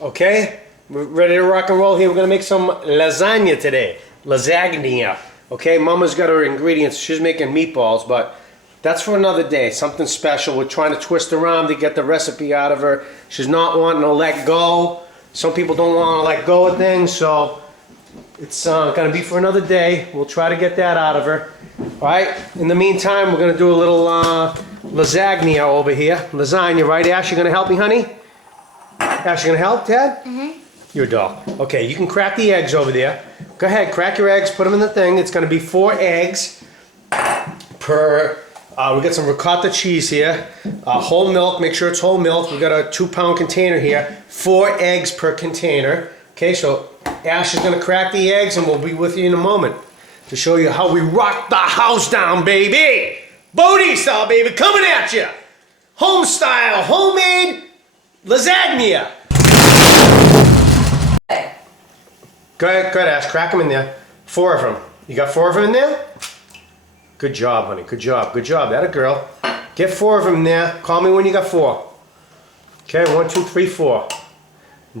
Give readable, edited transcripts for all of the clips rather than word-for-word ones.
Okay, we're ready to rock and roll here. We're gonna make some lasagna today. Lasagna. Okay, Mama's got her ingredients. She's making meatballs, but that's for another day. Something special. We're trying to twist around to get the recipe out of her. She's not wanting to let go. Some people don't want to let go of things, so it's gonna be for another day. We'll try to get that out of her. All right. In the meantime, we're gonna do a little lasagna over here. Lasagna, right? Ash, you gonna help me, honey? Ash, you gonna help, Dad? Mm-hmm. You're a doll. Okay, you can crack the eggs over there. Go ahead, crack your eggs, put them in the thing. It's gonna be 4 eggs per, we got some ricotta cheese here. Whole milk, make sure it's whole milk. We got a 2-pound container here. 4 eggs per container. Okay, so Ash is gonna crack the eggs and we'll be with you in a moment to show you how we rock the house down, baby! Bodie style, baby, coming at you! Home style, homemade lasagna! Go ahead, Ash, crack them in there. 4 of them. You got 4 of them in there? Good job, honey, good job, good job. That a girl. Get 4 of them in there. Call me when you got 4. Okay, 1, 2, 3, 4.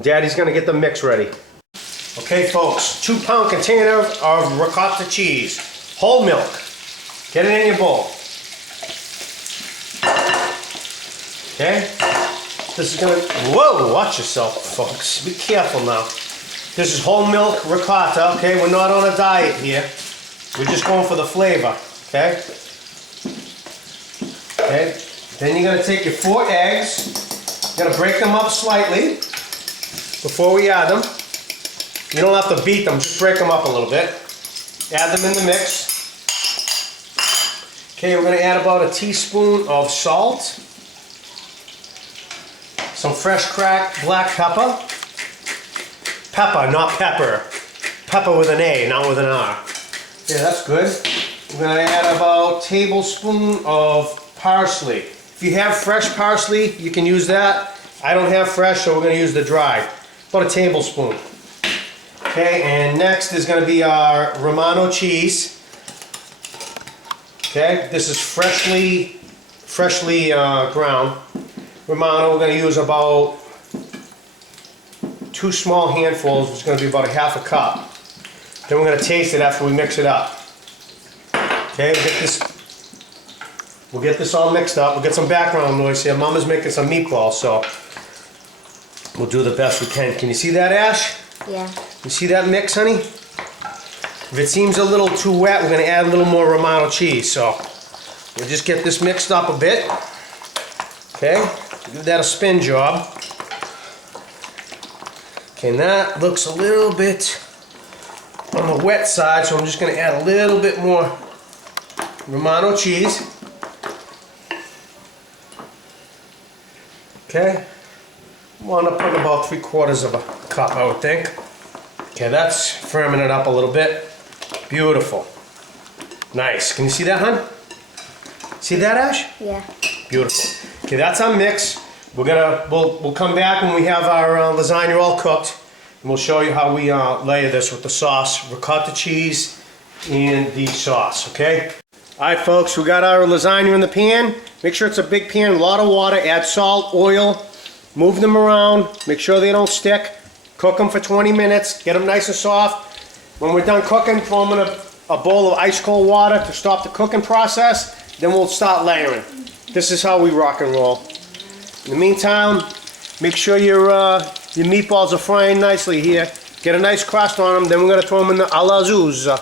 Daddy's gonna get the mix ready. Okay, folks, 2-pound container of ricotta cheese. Whole milk. Get it in your bowl. Okay? This is gonna, whoa, watch yourself, folks. Be careful now. This is whole milk ricotta, okay? We're not on a diet here. We're just going for the flavor, okay? Okay, then you're gonna take your 4 eggs. You're gonna break them up slightly before we add them. You don't have to beat them, just break them up a little bit. Add them in the mix. Okay, we're gonna add about a teaspoon of salt. Some fresh cracked black pepper. Pepper, not pepper. Pepper with an A, not with an R. Yeah, that's good. We're gonna add about a tablespoon of parsley. If you have fresh parsley, you can use that. I don't have fresh, so we're gonna use the dry. About a tablespoon. Okay, and next is gonna be our Romano cheese. Okay, this is freshly ground. Romano, we're going to use about 2 small handfuls, which is going to be about a half a cup. Then we're going to taste it after we mix it up. Okay, we'll get this all mixed up. We'll get some background noise here. Mama's making some meatballs, so we'll do the best we can. Can you see that, Ash? Yeah. You see that mix, honey? If it seems a little too wet, we're going to add a little more Romano cheese. So we'll just get this mixed up a bit. Okay, give that a spin job. Okay, and that looks a little bit on the wet side, so I'm just going to add a little bit more Romano cheese. Okay, I want to put about 3/4 of a cup, I would think. Okay, that's firming it up a little bit. Beautiful. Nice. Can you see that, hon? See that, Ash? Yeah. Beautiful. Okay, that's our mix. We'll come back when we have our lasagna all cooked, and we'll show you how we layer this with the sauce, ricotta cheese, and the sauce. Okay. All right, folks. We got our lasagna in the pan. Make sure it's a big pan. A lot of water. Add salt, oil. Move them around. Make sure they don't stick. Cook them for 20 minutes. Get them nice and soft. When we're done cooking, throw them in a bowl of ice cold water to stop the cooking process. Then we'll start layering. This is how we rock and roll. In the meantime, make sure your meatballs are frying nicely here. Get a nice crust on them. Then we're going to throw them in the a la zuzza.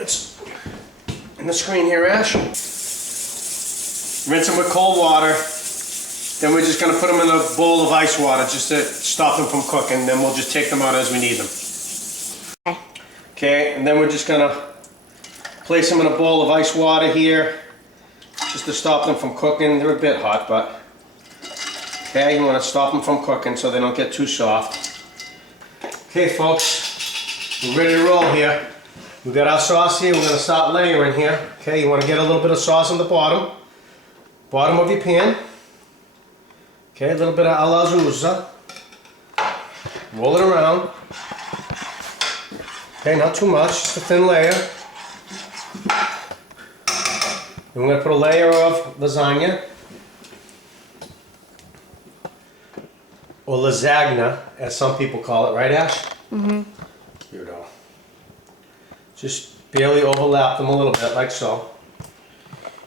It's in the screen here, Ash. Rinse them with cold water. Then we're just going to put them in a bowl of ice water just to stop them from cooking. Then we'll just take them out as we need them. Okay, and then we're just going to place them in a bowl of ice water here just to stop them from cooking. They're a bit hot, but okay, you want to stop them from cooking so they don't get too soft. Okay, folks, we're ready to roll here. We've got our sauce here. We're going to start layering here. Okay, you want to get a little bit of sauce on the bottom of your pan. Okay, a little bit of a la zuzza. Roll it around. Okay, not too much, just a thin layer. Then we're going to put a layer of lasagna or lasagna, as some people call it, right, Ash? Mm-hmm. Here we go. Just barely overlap them a little bit, like so.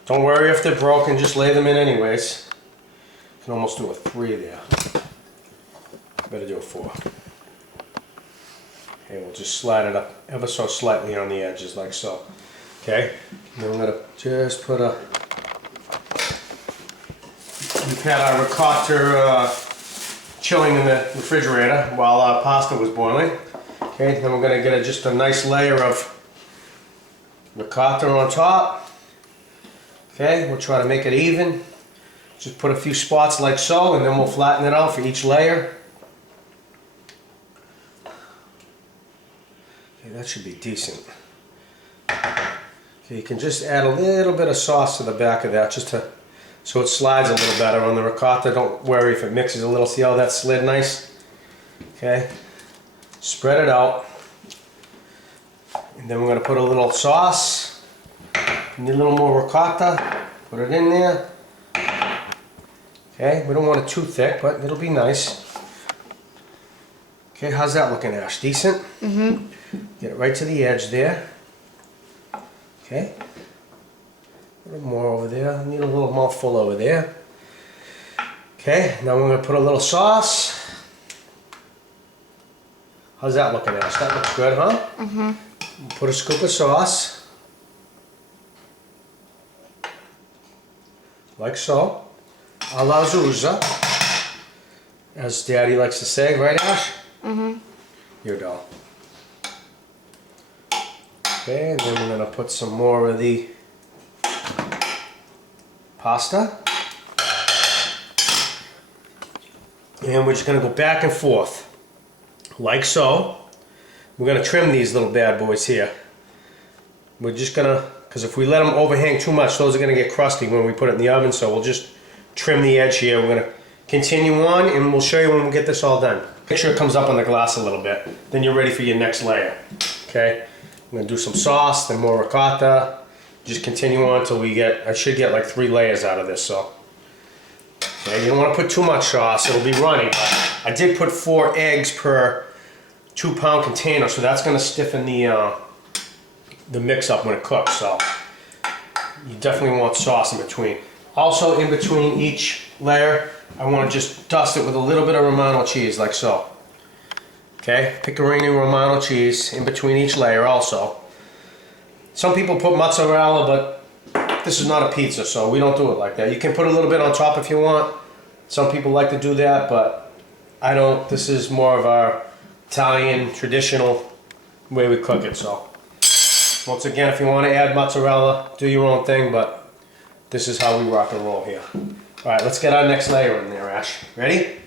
Don't worry if they're broken, just lay them in anyways. You can almost do a 3 there. Better do a 4. Okay, we'll just slide it up ever so slightly on the edges, like so. Okay, and then we're gonna just put a. We've had our ricotta chilling in the refrigerator while our pasta was boiling. Okay, then we're gonna get just a nice layer of ricotta on top. Okay, we'll try to make it even. Just put a few spots like so, and then we'll flatten it out for each layer. Okay, that should be decent. Okay, you can just add a little bit of sauce to the back of that, just to so it slides a little better on the ricotta. Don't worry if it mixes a little. See how that slid nice? Okay, spread it out. And then we're going to put a little sauce. Need a little more ricotta. Put it in there. Okay, we don't want it too thick, but it'll be nice. Okay, how's that looking, Ash? Decent? Mm-hmm. Get it right to the edge there. Okay. A little more over there. I need a little mouthful over there. Okay, now we're going to put a little sauce. How's that looking, Ash? That looks good, huh? Mm-hmm. Put a scoop of sauce. Like so. A la Zuzza. As Daddy likes to say, right, Ash? Mm-hmm. Here we go. Okay, and then we're going to put some more of the pasta. And we're just going to go back and forth. Like so. We're going to trim these little bad boys here. We're just going to, because if we let them overhang too much, those are going to get crusty when we put it in the oven. So we'll just trim the edge here. We're going to continue on, and we'll show you when we get this all done. Make sure it comes up on the glass a little bit. Then you're ready for your next layer. Okay? I'm going to do some sauce, then more ricotta. Just continue on until we get, I should get like 3 layers out of this. So, okay, you don't want to put too much sauce. It'll be runny. But I did put 4 eggs per 2-pound container, so that's going to stiffen the mix up when it cooks. So you definitely want sauce in between. Also, in between each layer, I want to just dust it with a little bit of Romano cheese, like so. Okay, Pecorino Romano cheese in between each layer also. Some people put mozzarella, but this is not a pizza, so we don't do it like that. You can put a little bit on top if you want. Some people like to do that, but I don't. This is more of our Italian traditional way we cook it. So once again, if you want to add mozzarella, do your own thing, but this is how we rock and roll here. All right, let's get our next layer in there, Ash. Ready?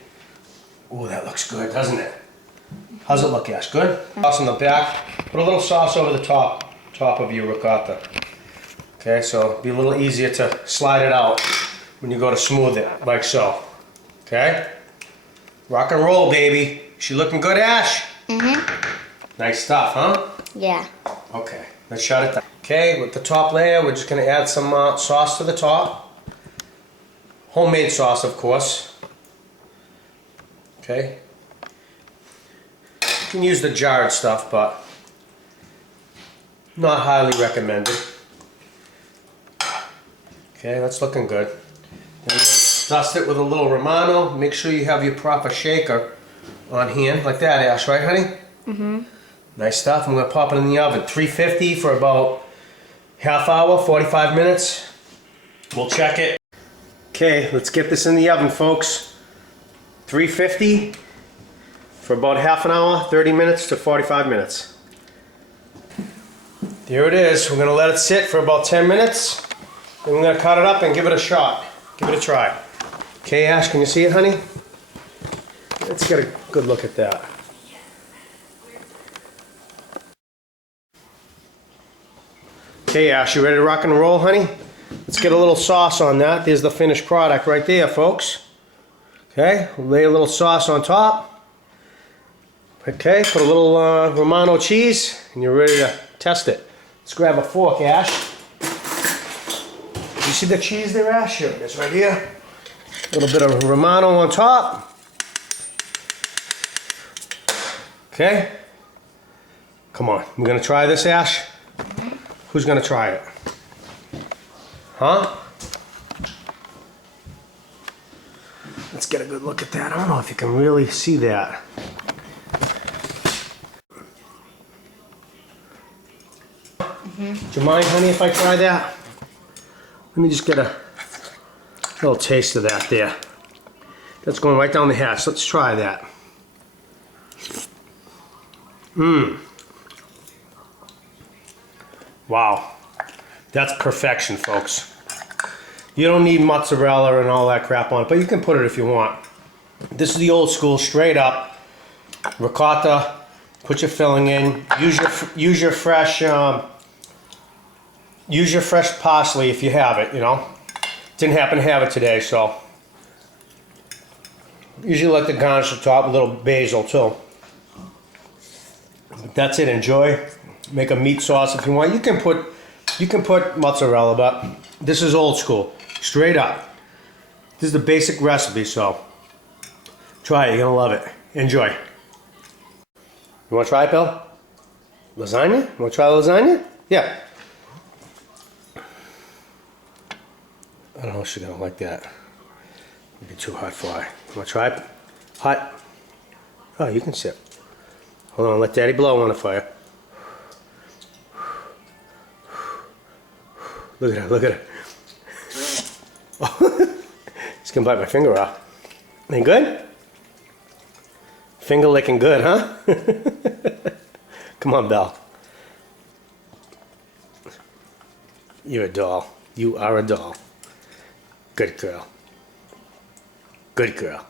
Ooh, that looks good, doesn't it? How's it look, Ash? Good? Sauce on the back. Put a little sauce over the top of your ricotta. Okay, so it'll be a little easier to slide it out when you go to smooth it, like so. Okay? Rock and roll, baby. She looking good, Ash? Mm-hmm. Nice stuff, huh? Yeah. Okay, let's shut it down. Okay, with the top layer, we're just going to add some sauce to the top. Homemade sauce, of course. Okay. You can use the jarred stuff, but not highly recommended. Okay, that's looking good. Then dust it with a little Romano. Make sure you have your proper shaker on hand, like that, Ash, right, honey? Mm-hmm. Nice stuff. I'm going to pop it in the oven. 350 for about half hour, 45 minutes. We'll check it. Okay, let's get this in the oven, folks. 350 for about half an hour, 30 minutes to 45 minutes. There it is. We're going to let it sit for about 10 minutes. Then we're going to cut it up and give it a shot. Give it a try. Okay, Ash, can you see it, honey? Let's get a good look at that. Okay, Ash, you ready to rock and roll, honey? Let's get a little sauce on that. There's the finished product right there, folks. Okay, we'll lay a little sauce on top. Okay, put a little Romano cheese, and you're ready to test it. Let's grab a fork, Ash. You see the cheese there, Ash? Here it is, right here. A little bit of Romano on top. Okay? Come on. We're gonna try this, Ash? Who's gonna try it? Huh? Let's get a good look at that. I don't know if you can really see that. Do you mind, honey, if I try that? Let me just get a little taste of that there. That's going right down the hatch. Let's try that. Mmm. Wow. That's perfection, folks. You don't need mozzarella and all that crap on it, but you can put it if you want. This is the old school, straight up. Ricotta. Put your filling in. Use your fresh parsley if you have it, you know. Didn't happen to have it today, so. Usually like to garnish the top with a little basil too. But that's it. Enjoy. Make a meat sauce if you want. You can put mozzarella, but this is old school. Straight up. This is the basic recipe, so try it. You're gonna love it. Enjoy. You wanna try it, Bill? Lasagna? You wanna try lasagna? Yeah. I don't know if she's gonna like that. It'd be too hot for her. You wanna try it? Hot? Oh, you can sip. Hold on, let Daddy blow on it for you. Look at her, look at her. Oh, it's gonna bite my finger off. Ain't good? Finger licking good, huh? Come on, Belle. You're a doll. You are a doll. Good girl. Good girl.